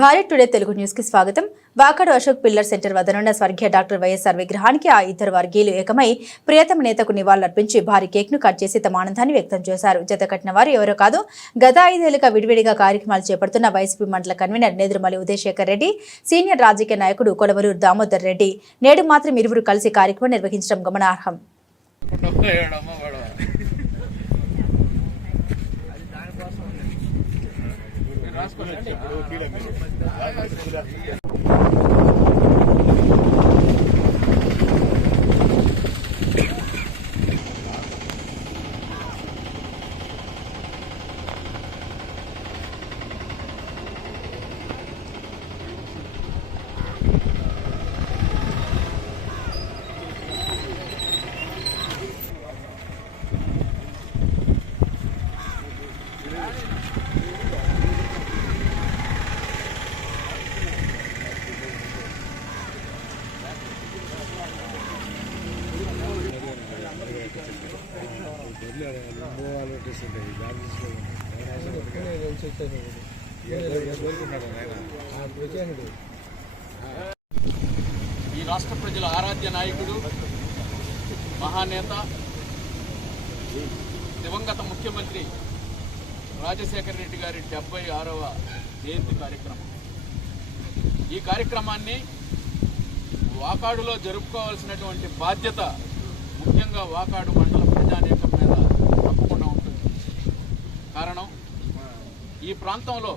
Bharat today Telugu న్యూస్కి స్వాగతం. Vakadu Ashok pillar centre వద్దనున్న స్వర్గీయ డాక్టర్ వైఎస్ఆర్ విగ్రహానికి ఆ ఇద్దరు వర్గీయులు ఏకమై ప్రియతమ నేతకు నివాళులర్పించి భారీ కేక్ను కట్ చేసి తమ ఆనందాన్ని వ్యక్తం చేశారు. జత కట్టిన వారు ఎవరో కాదు గత ఐదేళ్ళుగా విడివిడిగా కార్యక్రమాలు చేపడుతున్న వైసీపీ మండల కన్వీనర్ నేదురుమలి ఉదయశేఖర్ రెడ్డి సీనియర్ రాజకీయ నాయకుడు కొలవలూరు దామోదర్ రెడ్డి. నేడు మాత్రం ఇరువురు కలిసి కార్యక్రమం నిర్వహించడం గమనార్హం. రాసుకోండి. ఈ రాష్ట్ర ప్రజల ఆరాధ్య నాయకుడు మహానేత దివంగత ముఖ్యమంత్రి రాజశేఖర రెడ్డి గారి డెబ్బై ఆరవ జయంతి కార్యక్రమం. ఈ కార్యక్రమాన్ని వాకాడులో జరుపుకోవాల్సినటువంటి బాధ్యత ముఖ్యంగా వాకాడు మండల ప్రజానీకం మీద కారణం ఈ ప్రాంతంలో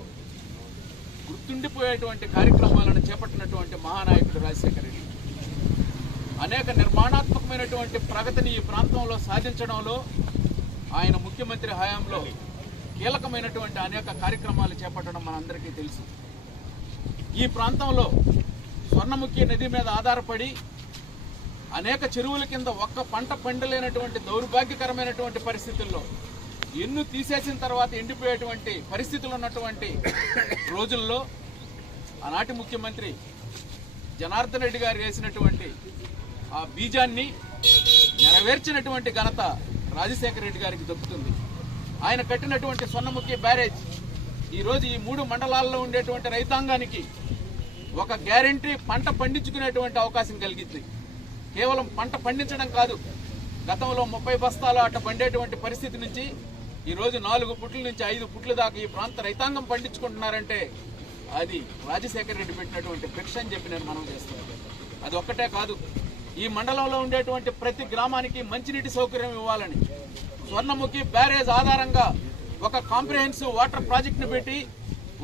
గుర్తుండిపోయేటువంటి కార్యక్రమాలను చేపట్టినటువంటి మహానాయకుడు రాజశేఖర రెడ్డి. అనేక నిర్మాణాత్మకమైనటువంటి ప్రగతిని ఈ ప్రాంతంలో సాధించడంలో ఆయన ముఖ్యమంత్రి హయాంలో కీలకమైనటువంటి అనేక కార్యక్రమాలు చేపట్టడం మనందరికీ తెలుసు. ఈ ప్రాంతంలో స్వర్ణముఖి నది మీద ఆధారపడి అనేక చెరువుల కింద ఒక్క పంట పండలేనటువంటి దౌర్భాగ్యకరమైనటువంటి పరిస్థితుల్లో ఎన్ను తీసేసిన తర్వాత ఎండిపోయేటువంటి పరిస్థితులు ఉన్నటువంటి రోజుల్లో ఆనాటి ముఖ్యమంత్రి జనార్దన్ రెడ్డి గారు వేసినటువంటి ఆ బీజాన్ని నెరవేర్చినటువంటి ఘనత రాజశేఖర రెడ్డి గారికి దక్కుతుంది. ఆయన కట్టినటువంటి స్వర్ణముఖి బ్యారేజ్ ఈరోజు ఈ మూడు మండలాల్లో ఉండేటువంటి రైతాంగానికి ఒక గ్యారంటీ పంట పండించుకునేటువంటి అవకాశం కలిగింది. కేవలం పంట పండించడం కాదు గతంలో ముప్పై బస్తాలు అట్ట పండేటువంటి పరిస్థితి నుంచి ఈరోజు నాలుగు పుట్ల నుంచి ఐదు పుట్ల దాకా ఈ ప్రాంత రైతాంగం పండించుకుంటున్నారంటే అది రాజశేఖర రెడ్డి పెట్టినటువంటి భిక్ష అని చెప్పి నేను మనం చేస్తున్నాను అది ఒక్కటే కాదు ఈ మండలంలో ఉండేటువంటి ప్రతి గ్రామానికి మంచినీటి సౌకర్యం ఇవ్వాలని స్వర్ణముఖి బ్యారేజ్ ఆధారంగా ఒక కాంప్రిహెన్సివ్ వాటర్ ప్రాజెక్ట్ను పెట్టి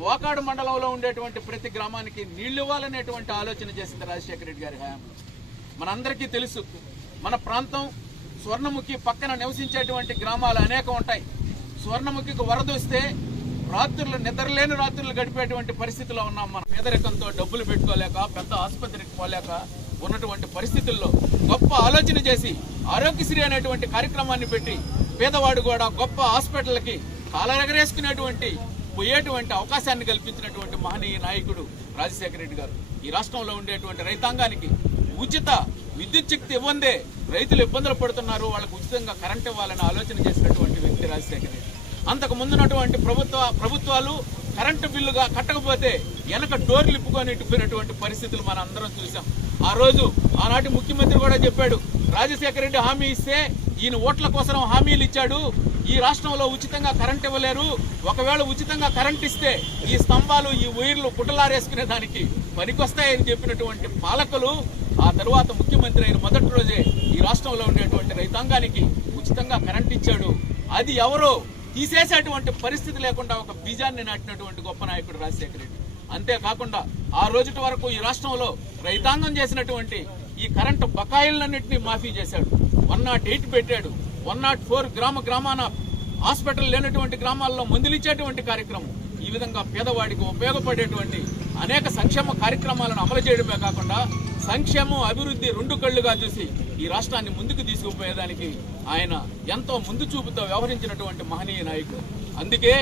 వాకాడు మండలంలో ఉండేటువంటి ప్రతి గ్రామానికి నీళ్ళు ఇవ్వాలనేటువంటి ఆలోచన చేసింది రాజశేఖర రెడ్డి గారి హయాంలో. మనందరికీ తెలుసు మన ప్రాంతం స్వర్ణముఖి పక్కన నివసించేటువంటి గ్రామాలు అనేకం ఉంటాయి. స్వర్ణముఖికి వరద వస్తే రాత్రులు నిద్రలేని రాత్రులు గడిపేటువంటి పరిస్థితిలో ఉన్నాం మనం. పేదరికంతో డబ్బులు పెట్టుకోలేక పెద్ద ఆసుపత్రికి పోలేక ఉన్నటువంటి పరిస్థితుల్లో గొప్ప ఆలోచన చేసి ఆరోగ్యశ్రీ అనేటువంటి కార్యక్రమాన్ని పెట్టి పేదవాడు కూడా గొప్ప హాస్పిటల్కి కాలరగరేసుకునేటువంటి పోయేటువంటి అవకాశాన్ని కల్పించినటువంటి మహనీయ నాయకుడు రాజశేఖర రెడ్డి గారు. ఈ రాష్ట్రంలో ఉండేటువంటి రైతాంగానికి ఉచిత విద్యుత్ శక్తి ఇవ్వందే రైతులు ఇబ్బందులు పడుతున్నారు వాళ్ళకు ఉచితంగా కరెంట్ ఇవ్వాలని ఆలోచన చేసినటువంటి వ్యక్తి రాజశేఖర రెడ్డి. అంతకు ముందున్నటువంటి ప్రభుత్వ ప్రభుత్వాలు కరెంటు బిల్లుగా కట్టకపోతే వెనక డోర్లు ఇప్పుకొని ఇట్టుపోయినటువంటి పరిస్థితులు మనం అందరం చూసాం ఆ రోజు ఆనాటి ముఖ్యమంత్రి కూడా చెప్పాడు రాజశేఖర రెడ్డి హామీ ఇస్తే ఈయన ఓట్ల కోసం హామీలు ఇచ్చాడు ఈ రాష్ట్రంలో ఉచితంగా కరెంట్ ఇవ్వలేరు ఒకవేళ ఉచితంగా కరెంట్ ఇస్తే ఈ స్తంభాలు ఈ వైర్లు పుట్టలారేసుకునే దానికి పనికొస్తాయని చెప్పినటువంటి పాలకులు ఆ తరువాత ముఖ్యమంత్రి అయిన మొదటి రోజే ఈ రాష్ట్రంలో ఉండేటువంటి రైతాంగానికి ఉచితంగా కరెంట్ ఇచ్చాడు. అది ఎవరో తీసేసేటువంటి పరిస్థితి లేకుండా ఒక బీజాన్ని నాటినటువంటి గొప్ప నాయకుడు రాజశేఖర రెడ్డి. అంతేకాకుండా ఆ రోజుటి వరకు ఈ రాష్ట్రంలో రైతాంగం చేసినటువంటి ఈ కరెంటు బకాయిలన్నింటినీ మాఫీ చేశాడు. వన్ నాట్ ఎయిట్ పెట్టాడు. వన్ నాట్ ఫోర్ గ్రామ గ్రామాన హాస్పిటల్ లేనటువంటి గ్రామాల్లో మందులిచ్చేటువంటి కార్యక్రమం. ఈ విధంగా పేదవాడికి ఉపయోగపడేటువంటి అనేక సంక్షేమ కార్యక్రమాలను అమలు చేయడమే కాకుండా సంక్షేమం అభివృద్ధి రెండు కళ్ళుగా చూసి ఈ రాష్ట్రాన్ని ముందుకు తీసుకుపోయేదానికి ఆయన ఎంతో ముందు చూపుతో వ్యవహరించినటువంటి మహనీయ నాయకుడు. అందుకే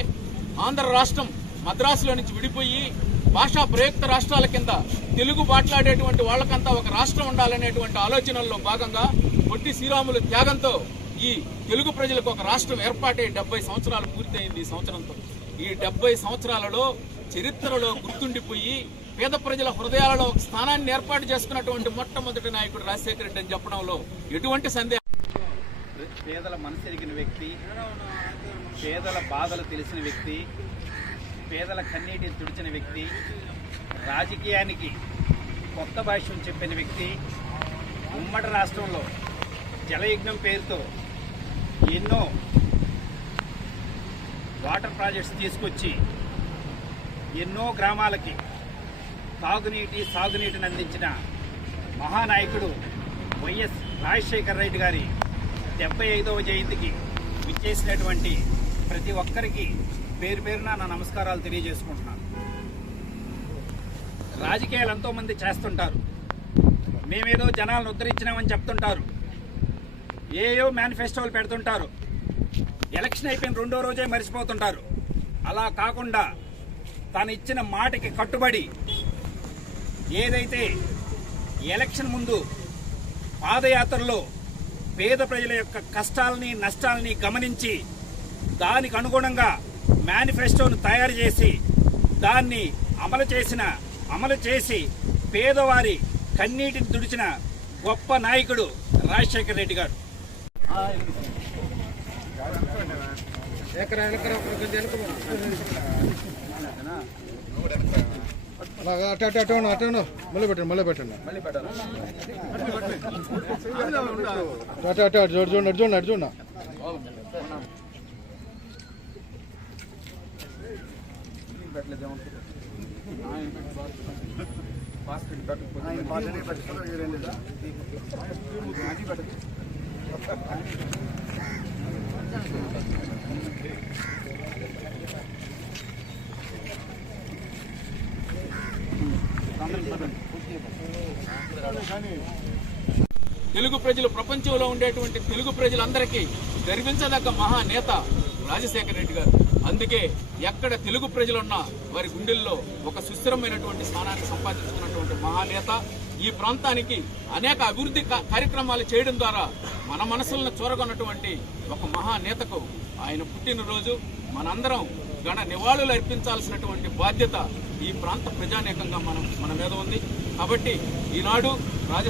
ఆంధ్ర రాష్ట్రం మద్రాసులో నుంచి విడిపోయి భాషా ప్రయుక్త రాష్ట్రాల కింద తెలుగు మాట్లాడేటువంటి వాళ్ళకంతా ఒక రాష్ట్రం ఉండాలనేటువంటి ఆలోచనల్లో భాగంగా పొట్టి శ్రీరాములు త్యాగంతో ఈ తెలుగు ప్రజలకు ఒక రాష్ట్రం ఏర్పాటై డెబ్బై సంవత్సరాలు పూర్తయింది ఈ సంవత్సరంతో. ఈ డెబ్బై సంవత్సరాలలో చరిత్రలో గుర్తుండిపోయి పేద ప్రజల హృదయాలలో ఒక స్థానాన్ని ఏర్పాటు చేసుకున్నటువంటి మొట్టమొదటి నాయకుడు రాజశేఖర రెడ్డి అని చెప్పడంలో ఎటువంటి సందేహం? పేదల మనసు ఎరిగిన వ్యక్తి పేదల బాధలు తెలిసిన వ్యక్తి పేదల కన్నీటిని తుడిచిన వ్యక్తి రాజకీయానికి కొత్త భాష్యం చెప్పిన వ్యక్తి ఉమ్మడి రాష్ట్రంలో జలయజ్ఞం పేరుతో ఎన్నో వాటర్ ప్రాజెక్ట్స్ తీసుకొచ్చి ఎన్నో గ్రామాలకి తాగునీటి సాగునీటిని అందించిన మహానాయకుడు వైఎస్ రాజశేఖర రెడ్డి గారి డెబ్బై ఐదవ జయంతికి విచ్చేసినటువంటి ప్రతి ఒక్కరికి పేరు పేరున నా నమస్కారాలు తెలియజేసుకుంటున్నాను. రాజకీయాలు ఎంతోమంది చేస్తుంటారు. మేమేదో జనాలను ఉద్ధరించినామని చెప్తుంటారు. ఏయో మేనిఫెస్టోలు పెడుతుంటారు. ఎలక్షన్ అయిపోయిన రెండో రోజే మర్చిపోతుంటారు. అలా కాకుండా తాను ఇచ్చిన మాటకి కట్టుబడి ఏదైతే ఎలక్షన్ ముందు పాదయాత్రలో పేద ప్రజల యొక్క కష్టాలని నష్టాలని గమనించి దానికి అనుగుణంగా మేనిఫెస్టోను తయారు చేసి దాన్ని అమలు చేసిన అమలు చేసి పేదవారి కన్నీటిని తుడిచిన గొప్ప నాయకుడు రాజశేఖర రెడ్డి గారు. అలాగా అటు అటు అటు అటు మళ్ళీ పెట్టండి మళ్ళీ పెట్టండి అటు అటు అటు చూడు చూడండి అటు చూడండి అటు చూడండి తెలుగు ప్రజలు ప్రపంచంలో ఉండేటువంటి తెలుగు ప్రజలందరికీ గర్వించదగ్గ మహానేత రాజశేఖర రెడ్డి గారు. అందుకే ఎక్కడ తెలుగు ప్రజలున్నా వారి గుండెల్లో ఒక సుస్థిరమైనటువంటి స్థానాన్ని సంపాదించుకున్నటువంటి మహానేత ఈ ప్రాంతానికి అనేక అభివృద్ధి కార్యక్రమాలు చేయడం ద్వారా మన మనసులను చూరగొన్నటువంటి ఒక మహానేతకు ఆయన పుట్టినరోజు మనందరం గణ నివాళులు అర్పించాల్సినటువంటి బాధ్యత ఈ ప్రాంత ప్రజానేకంగా మనం మన మీద ఉంది. కాబట్టి ఈనాడు రాజ